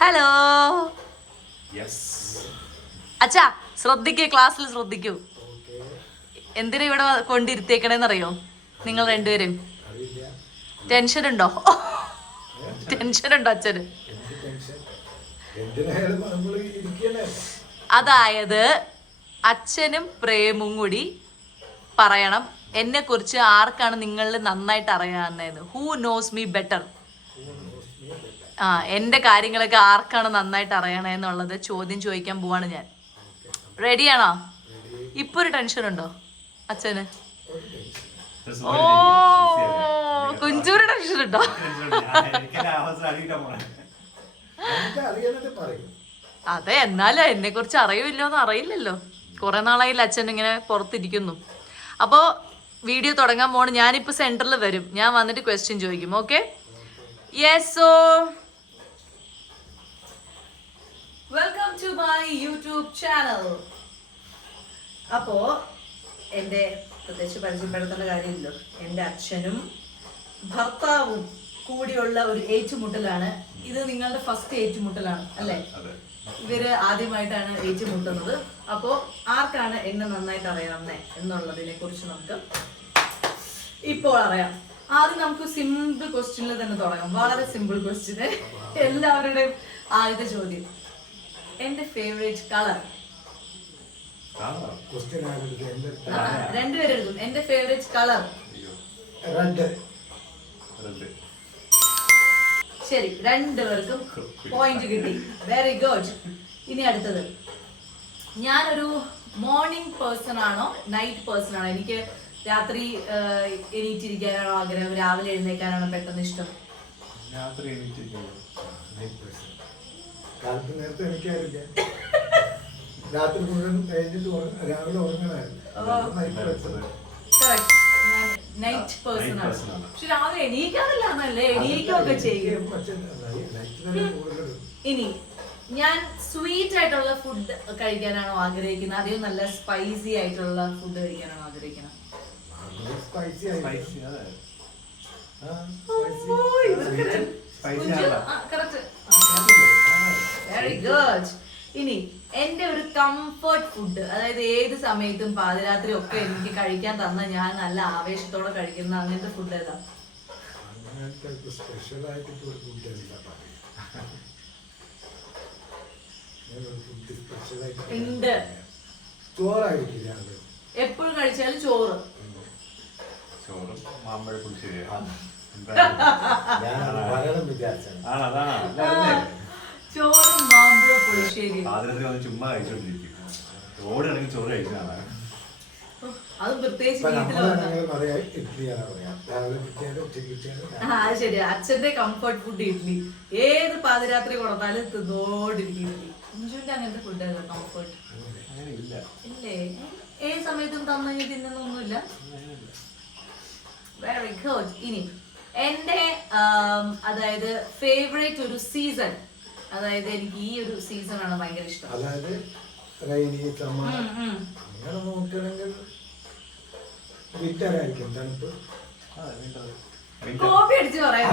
Hello അച്ഛാ, ശ്രദ്ധിക്കൂ, ക്ലാസ്സിൽ ശ്രദ്ധിക്കൂ. എന്തിനാ ഇവിടെ കൊണ്ടിരുത്തേക്കണേന്നറിയോ? നിങ്ങൾ രണ്ടുപേരും ടെൻഷൻ ഉണ്ടോ? ടെൻഷൻ ഉണ്ടോ അച്ഛന്? അതായത് അച്ഛനും പ്രേമും കൂടി പറയണം എന്നെ കുറിച്ച് ആർക്കാണ് നിങ്ങളിൽ നന്നായിട്ട് അറിയാവുന്നതെന്ന്. Who knows me better? എൻ്റെ കാര്യങ്ങളൊക്കെ ആർക്കാണ് നന്നായിട്ട് അറിയണമെന്നുള്ളത് ചോദ്യം ചോദിക്കാൻ പോവാണ് ഞാൻ. റെഡിയാണോ? ഇപ്പൊ ഒരു ടെൻഷൻ ഉണ്ടോ അച്ഛന്? ഓ, കുഞ്ചൂര് ടെൻഷൻ ഉണ്ടോ? അതെ, എന്നാലും എന്നെ കുറിച്ച് അറിയില്ലോന്ന് അറിയില്ലല്ലോ. കുറെ നാളായില്ല അച്ഛൻ ഇങ്ങനെ പുറത്തിരിക്കുന്നു. അപ്പോൾ വീഡിയോ തുടങ്ങാൻ പോണ്. ഞാനിപ്പോൾ സെന്ററിൽ വരും. ഞാൻ വന്നിട്ട് ക്വസ്റ്റ്യൻ ചോദിക്കും. Okay? Yes. So welcome to my YouTube channel. അപ്പോ എൻ്റെ പ്രത്യേകിച്ച് പരിചയപ്പെടുത്തേണ്ട കാര്യമില്ലല്ലോ. എൻ്റെ അച്ഛനും ഭർത്താവും കൂടിയുള്ള ഒരു ഏറ്റുമുട്ടലാണ് ഇത്. നിങ്ങളുടെ ഫസ്റ്റ് ഏറ്റുമുട്ടലാണ് അല്ലേ? ഇവര് ആദ്യമായിട്ടാണ് ഏറ്റുമുട്ടുന്നത്. അപ്പോ ആർക്കാണ് എന്നെ നന്നായിട്ട് അറിയാവുന്നേ എന്നുള്ളതിനെ കുറിച്ച് നമുക്ക് ഇപ്പോൾ അറിയാം. ആദ്യം നമുക്ക് സിമ്പിൾ ക്വസ്റ്റ്യനിൽ തന്നെ തുടങ്ങാം. വളരെ സിമ്പിൾ ക്വസ്റ്റ്യന്, എല്ലാവരുടെയും ആദ്യത്തെ ചോദ്യം. എന്റെ ഫേവറേറ്റ് കളർ? രണ്ടുപേരും എടുക്കും. എന്റെ ഫേവറേറ്റ് കളർ ശരി, രണ്ടുപേർക്കും പോയിന്റ് കിട്ടി. Very good. ഇനി അടുത്തത്, ഞാനൊരു മോർണിംഗ് പേഴ്സൺ ആണോ നൈറ്റ് പേഴ്സൺ ആണോ? എനിക്ക് രാത്രി എണീറ്റിരിക്കാനാണോ ആഗ്രഹം, രാവിലെ എഴുന്നേക്കാനാണോ പെട്ടെന്ന് ഇഷ്ടം? നേരത്തെ എനിക്കായിരിക്കാം. രാത്രി മുഴുവൻ കഴിഞ്ഞിട്ട് രാവിലെ ഉറങ്ങണമായിരുന്നു. നൈറ്റ് പേഴ്സൺ ആണ്. പക്ഷെ രാവിലെ എണീക്കാറില്ല എന്നല്ലേ? എണീക്കൊക്കെ ചെയ്യും. ഇനി ഞാൻ സ്വീറ്റ് ആയിട്ടുള്ള ഫുഡ് കഴിക്കാനാണോ ആഗ്രഹിക്കുന്നത്, അതെയോ നല്ല സ്പൈസി ആയിട്ടുള്ള ഫുഡ് കഴിക്കാനാണോ ആഗ്രഹിക്കുന്നത്? Very good. ഇനി എന്റെ ഒരു കംഫർട്ട് ഫുഡ്, അതായത് ഏത് സമയത്തും പാതിരാത്രി ഒക്കെ എനിക്ക് കഴിക്കാൻ തന്ന ഞാൻ നല്ല ആവേശത്തോടെ കഴിക്കുന്ന അങ്ങനത്തെ ഫുഡ് ഏതാ? ഉണ്ട്. എപ്പോഴും കഴിച്ചാലും ചോറ്. ചോറും മാമ്പഴ പുളിശ്ശേരി. ചോറും മാമ്പഴ പുളിശ്ശേരി ചുമ്മാ കഴിച്ചോണ്ടിരിക്കും. ചോറാണെങ്കിൽ ചോറ് കഴിക്കുന്നതാണ്. അത് പ്രത്യേകിച്ച് ശരി. അച്ഛന്റെ കംഫർട്ട് ഫുഡ് ഇഡ്ലി. ഏത് പാതിരാത്രി കൊടുത്താലും തിന്നോണ്ടിരിക്കും ഇഡ്ലി. കുഞ്ചുവിന്റെ അങ്ങനത്തെ ഫുഡ് കംഫർട്ട് ഇല്ലേ? ഏത് സമയത്തും തന്നു തിന്നൊന്നുമില്ല. Very good. ഇനി എന്റെ അതായത് ഫേവറേറ്റ് ഒരു സീസൺ, അതായത് എനിക്ക് ഈ ഒരു സീസൺ ആണ് ഭയങ്കര ഇഷ്ടം. അതായത് റെയിനി സമ്മർ അങ്ങനെ നോക്കണമെങ്കിൽ വിന്ററായിരിക്കും. തണുപ്പ് കോപ്പി അടിച്ച് പറയാം.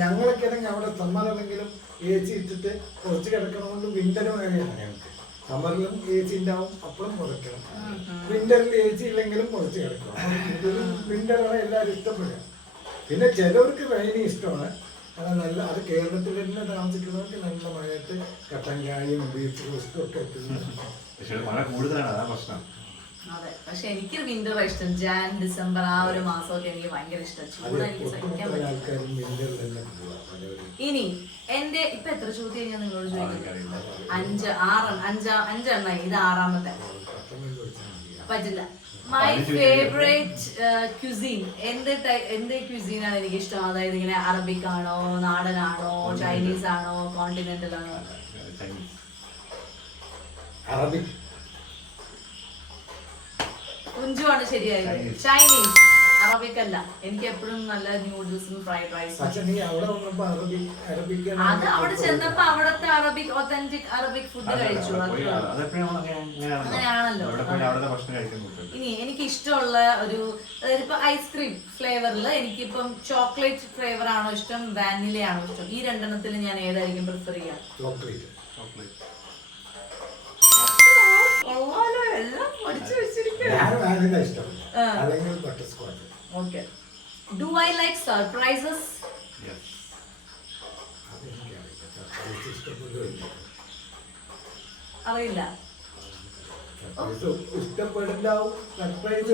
ഞങ്ങളൊക്കെ ആണെങ്കിൽ അവിടെ സമ്മർ അല്ലെങ്കിലും എ സി ഇട്ടിട്ട് കുറച്ച് കിടക്കണോണ്ട് വിന്ററും അങ്ങനെയാണ് ഞങ്ങൾക്ക്. സമ്മറിലും എ സി ഉണ്ടാവും, അപ്പോഴും കുറയ്ക്കണം. വിന്ററിൽ എ സി ഇല്ലെങ്കിലും കുറച്ച് കിടക്കണം. വിന്ററാണ് എല്ലാവരും ഇഷ്ടപ്പെടുക. പിന്നെ ചിലവർക്ക് റെയിനി ഇഷ്ടമാണ്. നല്ല അത് കേരളത്തിൽ തന്നെ താമസിക്കുന്നവർക്ക് നല്ല മഴയത്ത് കട്ടൻ ചായയും ബീഫ് റോസ്റ്റും ഒക്കെ അതെ, പക്ഷെ എനിക്ക് വിന്റർ ഇഷ്ടം. ജാൻ ഡിസംബർ ആ ഒരു മാസമൊക്കെ എനിക്ക് ഭയങ്കര ഇഷ്ടം. ചൂട് എനിക്ക് സഹിക്കാൻ പറ്റില്ല. ഇനി എന്റെ ഇപ്പൊ എത്ര ചോദ്യം ഞാൻ നിങ്ങളോട് ചോദിക്കുന്നത്? അഞ്ചെണ്ണായി. ഇത് ആറാമത്തെ. പറ്റില്ല. മൈ ഫേവറേറ്റ് ക്യുസീൻ, എന്ത് ക്യുസീനാണ് എനിക്ക് ഇഷ്ടം? അതായത് ഇങ്ങനെ അറബിക് ആണോ, നാടനാണോ, ചൈനീസ് ആണോ, കോണ്ടിനെന്റൽ ആണോ? അറബിക്. കുഞ്ചുവാണ് ശരിയായത്. ചൈനീസ്. അറബിക് അല്ല. എനിക്ക് എപ്പോഴും നല്ല ന്യൂഡിൽസും ഫ്രൈഡ് റൈസും. അത് അവിടെ ചെന്നപ്പോ അവിടത്തെ അറബിക് ഒതന്റിക് അറബിക് ഫുഡ് കഴിച്ചു. അങ്ങനെയാണ് പോയി അവിടെ ഭക്ഷണം കഴിക്കാൻ പറ്റും. ഇനി എനിക്ക് ഇഷ്ടമുള്ള ഒരു, അതായത് ഇപ്പൊ ഐസ്ക്രീം ഫ്ലേവറിൽ എനിക്കിപ്പം ചോക്ലേറ്റ് ഫ്ലേവർ ആണോ ഇഷ്ടം, വാനില ആണോ ഇഷ്ടം? ഈ രണ്ടെണ്ണത്തിൽ ഞാൻ ഏതായിരിക്കും പ്രിഫർ ചെയ്യാം? ചോക്ലേറ്റ്. എല്ലാം പഠിച്ചു വെച്ചിരിക്കും. അല്ലെങ്കിൽ butterscotch. Okay. Do I like surprises? Yes. അറിയില്ല. ഇഷ്ടപ്പെടില്ലാവും. സർപ്രൈസ്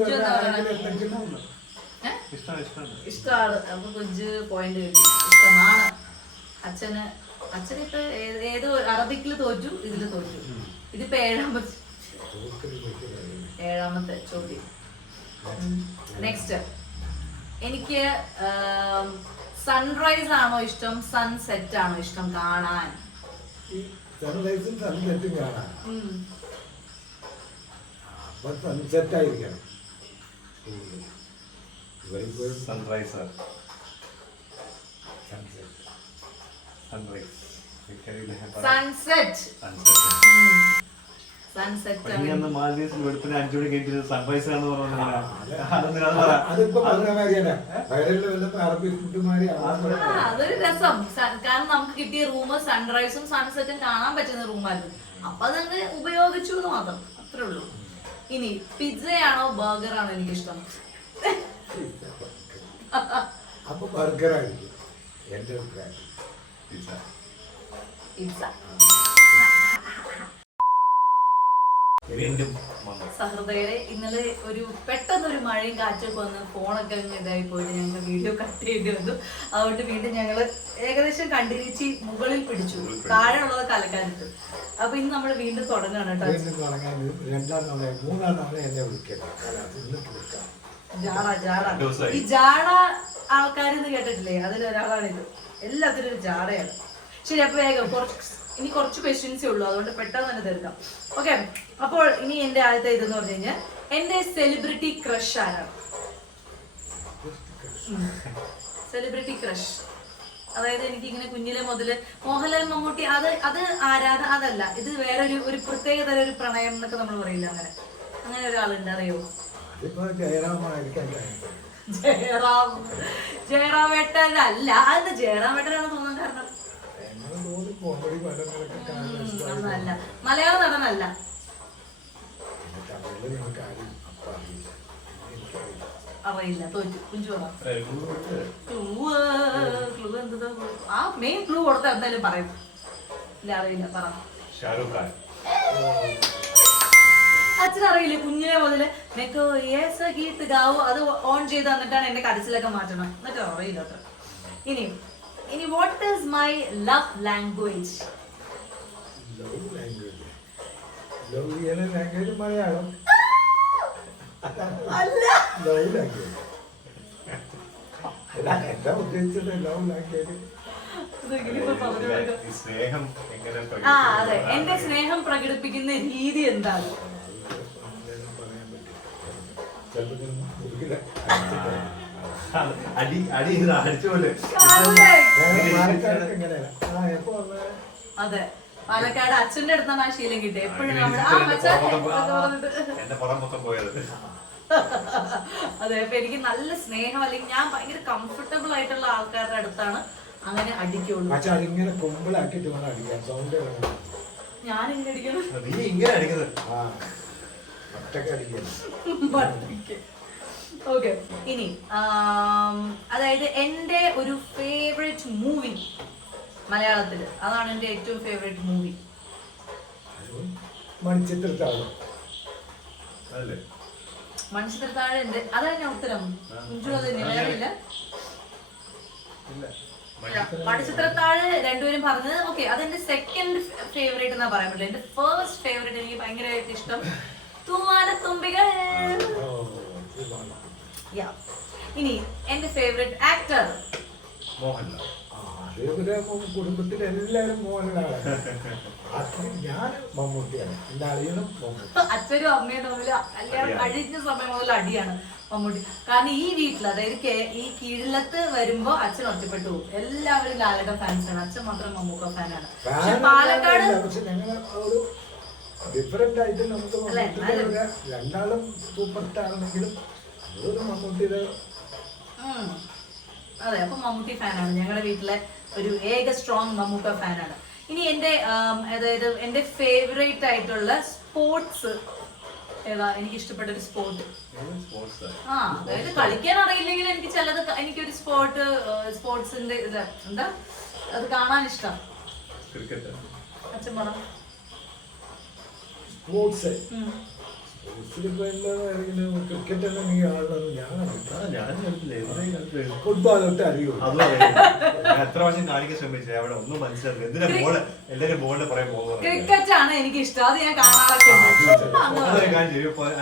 ഇഷ്ടമാണ്. അപ്പൊ കുഞ്ച് പോയിന്റ് കിട്ടി. ഇഷ്ടമാണ്. അച്ഛന് ഇപ്പൊ ഏതോ അറബിക്കിൽ തോറ്റു, ഇതില് തോറ്റു. ഇതിപ്പോ ഏഴാമത്തെ ചോദ്യം. നെക്സ്റ്റ്, എനിക്ക് സൺറൈസ് ആണോ ഇഷ്ടം, സൺസെറ്റ് ആണോ ഇഷ്ടം കാണാൻ? സൺറൈസും സൺസെറ്റും കാണാൻ. അപ്പൊ സൺസെറ്റ് ആയിരിക്കണം. സൺറൈസ്. സൺസെറ്റ്. സൺസെറ്റ് മാലദ്വീപ്സിൽ വെളുപ്പിന് 5 മണി കഴിഞ്ഞിട്ട് സൺറൈസ് ആണെന്ന് അതിപ്പോ പറഞ്ഞ മാതിരിയാണ്. അറബി ഫുഡുമാരി അതൊരു രസം. കാരണം നമുക്ക് കിട്ടിയ റൂം സൺറൈസും സൺസെറ്റും കാണാൻ പറ്റുന്ന റൂമായിരുന്നു. അപ്പൊ അതങ്ങ് ഉപയോഗിച്ചു എന്ന് മാത്രം, അത്രേ ഉള്ളൂ. ഇനി പിസ്സയാണോ ബർഗറാണോ എനിക്കിഷ്ടം? അപ്പൊ ബർഗറായിരിക്കും എന്റെ അഭിപ്രായം. പിസ്സ. വീണ്ടും സഹൃദയരെ, ഇന്നലെ പെട്ടെന്നൊരു മഴയും കാറ്റൊക്കെ വന്ന് ഫോണൊക്കെ ഇതായി പോയിട്ട് ഞങ്ങൾ വീഡിയോ കട്ട് ചെയ്യേണ്ടി വന്നു. അതുകൊണ്ട് വീണ്ടും ഞങ്ങൾ ഏകദേശം കണ്ടിരിച്ച് മുകളിൽ പിടിച്ചു, താഴെ ഉള്ളത് കലക്കാനിട്ടു. അപ്പൊ ഇന്ന് നമ്മൾ വീണ്ടും തുടങ്ങാണ് കേട്ടോ. ഈ ജാട ആൾക്കാരെന്ന് കേട്ടിട്ടില്ലേ, അതിലൊരാളാണിത്. എല്ലാത്തിനും ഒരു ജാടയാണ്. ശരി, അപ്പൊ വേഗം ഇനി കുറച്ച് ക്വസ്റ്റ്യൻസേ ഉള്ളൂ, അതുകൊണ്ട് പെട്ടെന്ന് തന്നെ തീർക്കാം. ഓക്കെ, അപ്പോൾ ഇനി എന്റെ ആദ്യത്തെ ഇതെന്ന് പറഞ്ഞു കഴിഞ്ഞാൽ എന്റെ സെലിബ്രിറ്റി ക്രഷ് ആരാണ്? സെലിബ്രിറ്റി ക്രഷ്, അതായത് എനിക്ക് ഇങ്ങനെ കുഞ്ഞിലെ മുതല് മോഹൻലാൽ മമ്മൂട്ടി അത് അതല്ല, ഇത് വേറെ ഒരു പ്രത്യേക തരം ഒരു പ്രണയം എന്നൊക്കെ നമ്മൾ പറയില്ല, അങ്ങനെ ഒരാളുണ്ട്, അറിയോ? ജയറാമേട്ടനല്ല. അത് ജയറാമേട്ടനാണ് തോന്നാൻ കാരണം അല്ല, മലയാള നടനല്ല. അറിയില്ല, തോറ്റു. കുഞ്ചു ക്ലൂ എന്താ? ആ മെയിൻ ക്ലൂ കൊടുത്ത എന്തായാലും പറയും. ഇല്ല, അറിയില്ല, പറ. അച്ഛനറിയില്ലേ, കുഞ്ഞിനെ മുതല് ഗീത്ത് ഗാവോ അത് ഓൺ ചെയ്ത് തന്നിട്ടാണ് എന്റെ കരച്ചിലൊക്കെ മാറ്റണം, എന്നിട്ട് അറിയില്ല അത്ര. ഇനി what is my love language? Malayalam അല്ല, എന്താ ഉദ്ദേശിച്ചത്? Love language. അതെ, എന്റെ സ്നേഹം പ്രകടിപ്പിക്കുന്ന രീതി എന്താണ്? അതെ, പാലക്കാട് അച്ഛന്റെ അടുത്താണ് ആ ശീലം കിട്ടിയത്. എപ്പോഴും അതെ, അപ്പൊ എനിക്ക് നല്ല സ്നേഹം, അല്ലെങ്കിൽ ഞാൻ ഭയങ്കര കംഫർട്ടബിൾ ആയിട്ടുള്ള ആൾക്കാരുടെ അടുത്താണ് അങ്ങനെ അടിക്കുള്ളൂ. ഞാനിങ്ങനെ അടിക്കണം. ഓക്കെ, ഇനി അതായത് എന്റെ ഒരു ഫേവറേറ്റ് മൂവി മലയാളത്തില്, അതാണ് എന്റെ ഏറ്റവും ഫേവറേറ്റ് മൂവി. മണിച്ചിത്രത്താഴ്. മണിച്ചിത്രത്താഴ് ഉണ്ട്, അതന്നെ ഉത്തരം. കുഞ്ചു അത് നിലവിലില്ല. മണിച്ചിത്രത്താഴ് രണ്ടുപേരും പറഞ്ഞത്. ഓക്കെ, അതെന്റെ സെക്കൻഡ് ഫേവറേറ്റ് എന്നാ പറയാൻ പറ്റില്ല. എന്റെ ഫസ്റ്റ് ഫേവറേറ്റ് എനിക്ക് ഭയങ്കരമായിട്ട് ഇഷ്ടം തൂവാനത്തുമ്പികൾ. ഇനി എന്റെ ഫേവറേറ്റ് ആക്ടർ മോഹൻലാൽ. കുടുംബത്തിലെ എല്ലാവരും മോഹൻലാലാണ്. ഞാൻ മമ്മൂട്ടിയാണ്. എന്റെ അളിയനും അച്ഛനും അമ്മയും തമ്മിൽ കല്യാണം കഴിഞ്ഞ സമയം മുതൽ അടിയാണ് മമ്മൂട്ടി. കാരണം ഈ വീട്ടിൽ, അതായത് ഈ കീഴിലത്ത് വരുമ്പോ അച്ഛൻ ഒറ്റപ്പെട്ടു പോകും. എല്ലാവരും ലാലേട്ടൻ ഫാൻസാണ്, അച്ഛൻ മാത്രം മമ്മൂക്ക ഫാനാണ്. പക്ഷെ പാലക്കാട് ഡിഫറെന്റ് ആയിട്ട് നമുക്ക് അല്ല, എന്നാലും. രണ്ടാളും സൂപ്പർ സ്റ്റാർ ആണെങ്കിലും ഒരു മമ്മൂട്ടിയുടെ അതെ, അപ്പൊ മമ്മൂട്ടി ഫാനാണ്. ഞങ്ങളുടെ വീട്ടിലെ ഒരു ഏക സ്ട്രോങ് മമ്മൂക്ക ഫാനാണ്. ഇനി എന്റെ അതായത് എന്റെ ഫേവറേറ്റ് ആയിട്ടുള്ള സ്പോർട്സ് ഏതാ? എനിക്ക് ഇഷ്ടപ്പെട്ട ഒരു സ്പോർട്ട് അതായത് കളിക്കാൻ അറിയില്ലെങ്കിൽ എനിക്ക് ചിലത് എനിക്കൊരു സ്പോർട്സിന്റെ ഇത് എന്താ അത് കാണാൻ ഇഷ്ടം. ക്രിക്കറ്റ്. അച്ഛൻ പറ. സ്പോർട്സ് ക്രിക്കറ്റ് തന്നെ നീ ആളാണ് ഫുട്ബോൾ തൊട്ട് അറിയുള്ളൂ. എത്ര പ്രാവശ്യം കാണിക്കാൻ ശ്രമിച്ചു അവിടെ ഒന്നും മനസ്സിലാക്കി. എന്തിനാ ബോള് എല്ലാരും ബോളിന്റെ പുറകെ പോകുന്നത്? ക്രിക്കറ്റ് ആണ് എനിക്ക് ഇഷ്ടം, അത് ഞാൻ കാണാറൊക്കെ.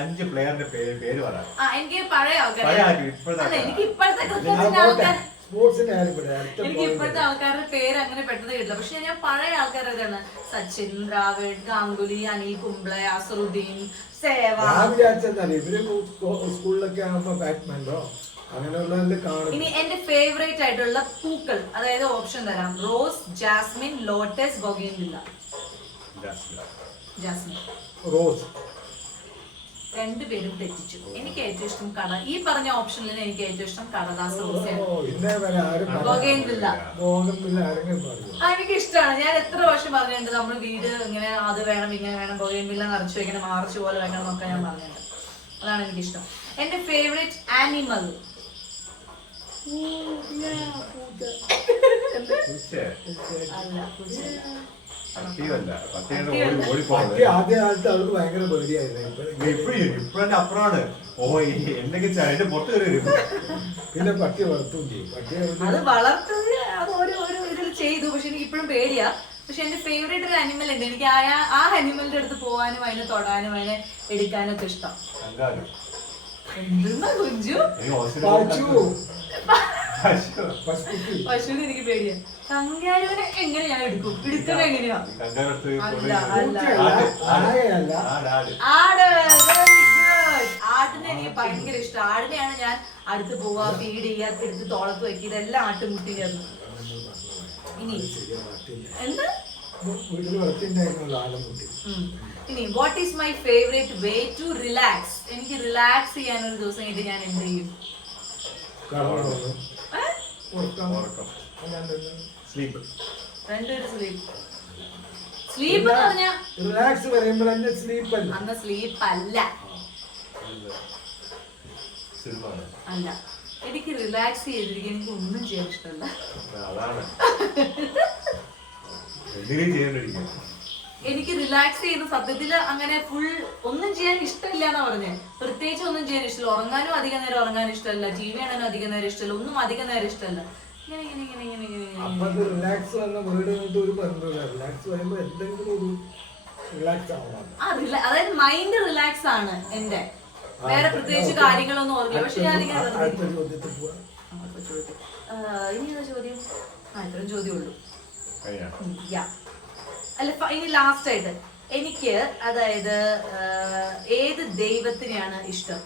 5 പ്ലെയറിന്റെ പേര് പറയാം. എനിക്ക് പഴയ ആൾക്കാരെ ഇപ്പോഴത്തെ എനിക്ക് ഇപ്പോഴത്തെ ക്രിക്കറ്റിന്റെ ആൾക്കാർ സ്പോർട്സിന്റെ കാര്യം പറയാം. എനിക്ക് ഇപ്പോഴത്തെ ആൾക്കാരുടെ പേര് അങ്ങനെ പെട്ടെന്ന് കിട്ടില്ല. പക്ഷെ ഞാൻ പഴയ ആൾക്കാരേതാണ് സച്ചിൻ, ദ്രാവിഡ്, ഗാംഗുലി, അനിൽ കുംബ്ലെ, അസറുദ്ദീൻ, സേവാഗ്. ഞാൻ വിചാരിച്ചെന്താണ് ഇവര് സ്കൂളിലൊക്കെ ആകുമ്പോ ബാറ്റ്മാനോ അങ്ങനെയുള്ള കാണും. ഇനി എന്റെ ഫേവറേറ്റ് ആയിട്ടുള്ള പൂക്കൾ, അതായത് ഓപ്ഷൻ തരാം: rose, jasmine, lotus, bougainvillea. Jasmine. Rose. രണ്ടുപേരും തെറ്റിച്ചു. എനിക്ക് ഏറ്റവും ഇഷ്ടം ഈ പറഞ്ഞ ഓപ്ഷനിൽ എനിക്ക് ഏറ്റവും ഇഷ്ടം കടലാസ് റോസാണ്. ബൊഗെയിൻവില്ല എനിക്ക് ഇഷ്ടമാണ്. ഞാൻ എത്ര വർഷം പറഞ്ഞിട്ടുണ്ട് നമ്മൾ വീട് ഇങ്ങനെ അത് വേണം ഇങ്ങനെ വേണം, ബൊഗെയിൻവില്ല നിറച്ചു വെക്കണം, മാർച്ച് പോലെ വേണം എന്നൊക്കെ ഞാൻ പറഞ്ഞിട്ടുണ്ട്. അതാണ് എനിക്കിഷ്ടം. എന്റെ ഫേവറേറ്റ് ആനിമൽ ആദ്യ കാലത്ത് അവർക്ക് ഭയങ്കര പേടിയായിരുന്നു. ഇപ്പഴെന്റെ അപ്പുറമാണ്. എന്തെങ്കിലും അതിന്റെ പുറത്ത് കയറി വരും. പിന്നെ പട്ടി വളർത്തുകയും ചെയ്യും. പട്ടി അത് വളർത്തുന്നത് അത് ഒരു ഇതിൽ ചെയ്തു. പക്ഷെ എനിക്ക് ഇപ്പോഴും പേടിയാ. പക്ഷെ എന്റെ ഫേവറേറ്റ് ഒരു അനിമൽ ഉണ്ട്. എനിക്ക് ആ അനിമലിന്റെ അടുത്ത് പോകാനും അതിനെ തൊടാനും അതിനെ എടുക്കാനും ഒക്കെ ഇഷ്ടം. എന്തെന്നാ കുഞ്ചു? പശുവിന് എനിക്ക് പേടിയാ. കങ്കാരുവിനെ എങ്ങനെ ഞാൻ എടുക്കും? എടുക്കുന്നത് എങ്ങനെയാ? ആട്. ആടിനെ എനിക്ക് ഭയങ്കര ഇഷ്ടം. ആടിനെയാണ് ഞാൻ അടുത്ത് പോവാ, ഫീഡ് ചെയ്യാ, എടുത്ത് തോളത്ത് വെക്കുക, ഇതെല്ലാം ആട്ടുമുട്ടി ചേർന്ന്. ഇനി എന്താ ഇനി what is my favourite way to relax? എനിക്ക് റിലാക്സ് ചെയ്യാൻ ഒരു ദിവസം കഴിഞ്ഞിട്ട് ഞാൻ എന്ത് ചെയ്യും? രണ്ടുപേരും സ്ലീപ്പ് എന്ന് പറഞ്ഞാ റിലാക്സ് പറയുമ്പോൾ അന്ന് സ്ലീപ്പ് അല്ല. അല്ല, എനിക്ക് റിലാക്സ് ചെയ്തിരിക്കാൻ എനിക്ക് ഒന്നും ചെയ്യാൻ ഇഷ്ടമല്ല. എനിക്ക് റിലാക്സ് ചെയ്യുന്ന സത്യത്തില് അങ്ങനെ ഫുൾ ഒന്നും ചെയ്യാൻ ഇഷ്ടമില്ല എന്നാ പറഞ്ഞേ. പ്രത്യേകിച്ച് ഒന്നും ചെയ്യാൻ ഇഷ്ടമില്ല. ഉറങ്ങാനും അധികം നേരം ഉറങ്ങാൻ ഇഷ്ടമല്ല, ടി വി കാണാനും അധികം നേരം ഇഷ്ടമല്ല, ഒന്നും അധികം നേരം ഇഷ്ടമല്ല. അതായത് മൈൻഡ് റിലാക്സ് ആണ് എന്റെ. വേറെ പ്രത്യേകിച്ച് കാര്യങ്ങളൊന്നും ഓർക്കില്ല. പക്ഷെ ഞാൻ ഇനി ഏതാ ചോദ്യം? ഇത്രയും ചോദ്യം ഉള്ളൂ. അല്ല, ഇനി ലാസ്റ്റ് ആയിട്ട് എനിക്ക് അതായത് ഏത് ദൈവത്തിനെയാണ് ഇഷ്ടം?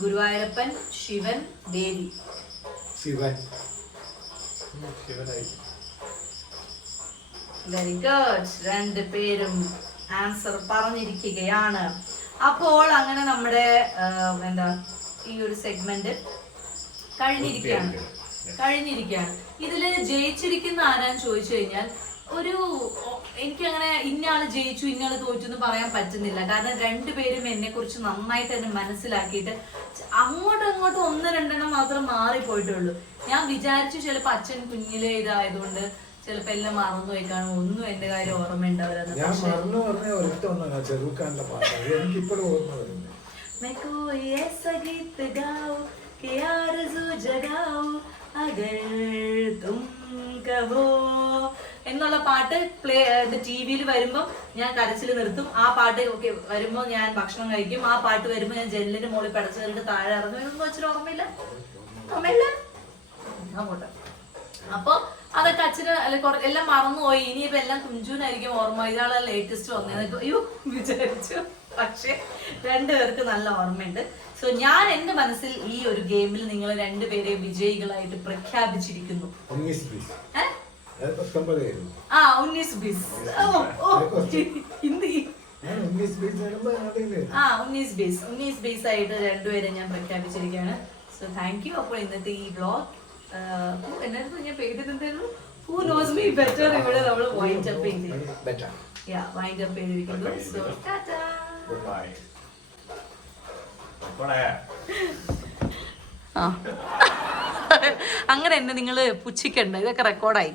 ഗുരുവായൂരപ്പൻ, ശിവൻ, ദേവി? ശിവൻ. Very good. രണ്ടുപേരും ആൻസർ പറഞ്ഞിരിക്കുകയാണ്. അപ്പോൾ അങ്ങനെ നമ്മുടെ എന്താ ഈ ഒരു സെഗ്മെന്റ് കഴിഞ്ഞിരിക്കുകയാണ്. ഇതില് ജയിച്ചിരിക്കുന്ന ആരാന്ന് ചോദിച്ചു കഴിഞ്ഞാൽ എനിക്കങ്ങനെ ഇന്നയാള് ജയിച്ചു ഇന്നയാള് തോറ്റു എന്ന് പറയാൻ പറ്റുന്നില്ല. കാരണം രണ്ടുപേരും എന്നെ കുറിച്ച് നന്നായിട്ട് തന്നെ മനസ്സിലാക്കിയിട്ട് അങ്ങോട്ടും ഇങ്ങോട്ടും 1-2 മാത്രം മാറിപ്പോയിട്ടുള്ളൂ. ഞാൻ വിചാരിച്ചു ചിലപ്പോ അച്ഛൻ കുഞ്ഞിലെ ഇതായതുകൊണ്ട് ചിലപ്പോ എല്ലാം മറന്നു പോയിക്കാണും, ഒന്നും എന്റെ കാര്യം ഓർമ്മ ഉണ്ടാവില്ല. എന്നുള്ള പാട്ട് ടിവിയിൽ വരുമ്പോ ഞാൻ കരച്ചിൽ നിർത്തും. ആ പാട്ട് ഒക്കെ വരുമ്പോ ഞാൻ ഭക്ഷണം കഴിക്കും. ആ പാട്ട് വരുമ്പോ ഞാൻ ജനലിന്റെ മുകളിൽ പടച്ചു കയറിട്ട് താഴെ ഇറങ്ങും. എന്നൊന്നും വെച്ചിട്ട് ഓർമ്മയില്ല. അങ്ങോട്ട് അപ്പൊ അതൊക്കെ അച്ഛന് എല്ലാം മറന്നുപോയി. ഇനിയിപ്പോ എല്ലാം കുഞ്ചുനായിരിക്കും ഓർമ്മ. ഇയാളെ ലേറ്റസ്റ്റ് വന്നേന്നൊക്കെ അയ്യോ വിചാരിച്ചു. പക്ഷെ രണ്ടുപേർക്ക് നല്ല ഓർമ്മയുണ്ട്. സോ ഞാൻ എന്റെ മനസ്സിൽ ഈ ഒരു ഗെയിമിൽ നിങ്ങൾ രണ്ടുപേരെയും വിജയികളായിട്ട് പ്രഖ്യാപിച്ചിരിക്കുന്നു. 19-20 ഹിന്ദി ഉന്നീസ് ബേസ് ആകുമ്പോ അതില്ലേ ആ ഉന്നീസ് ബേസ് ആയിട്ട് രണ്ടുപേരെ ഞാൻ പ്രഖ്യാപിച്ചിരിക്കുകയാണ്. So thank you. അപ്പോൾ ഇന്നത്തെ ഈ വ്ളോഗ് എന്നായിരുന്നു ഞാൻ പേരിടുന്നതായിരുന്നു, ഹൂ നോസ് മീ ബെറ്റർ, ഇവിടെ നമ്മൾ വൈൻഡ് അപ്പ് ചെയ്തിരിക്കുന്നു. വൈൻഡ് അപ്പ് ചെയ്തിരിക്കുന്നു. സോ ടാറ്റാ. അങ്ങനെ എന്നെ നിങ്ങൾ പുച്ഛിക്കണ്ട, ഇതൊക്കെ റെക്കോർഡായി.